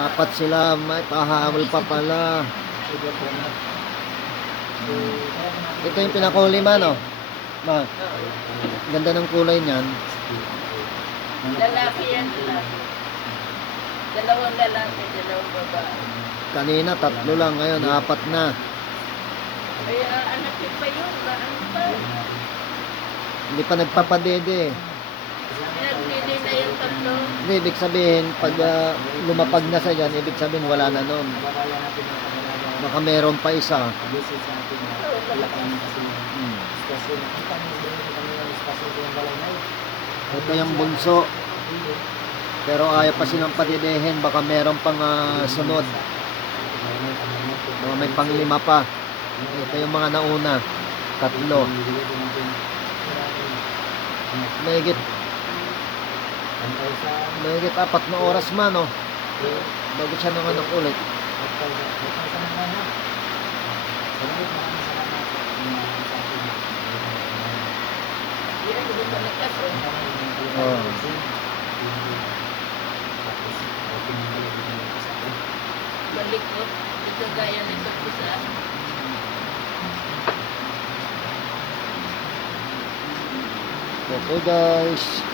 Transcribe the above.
Apat sila, may pahabol pa pala. Ito yung pinakulima, no? Ma, ganda ng kulay niyan. Lalaki yan, lalaki. Dalawang lalaki, dalawang babae. Kanina, 3 lang. Ngayon, 4 na. Kaya anak yun pa yun, ano pa? Hindi pa nagpapadede. Pinagpili na yung tatlo. Hindi, ibig sabihin, pag lumapag na sa yan, ibig sabihin, wala na nun. Baka meron pa isa. Ito yung bunso. Pero ayaw pa silang patidehin. Baka meron pang sunod. Baka may panglima pa. Ito yung mga nauna. 3. Mahigit 4 na oras man, no? Bago siya nanganak ulit. Yan, hindi pa nagkaso. Oh. Balik ko. Ito gaya nito isa. Okay guys.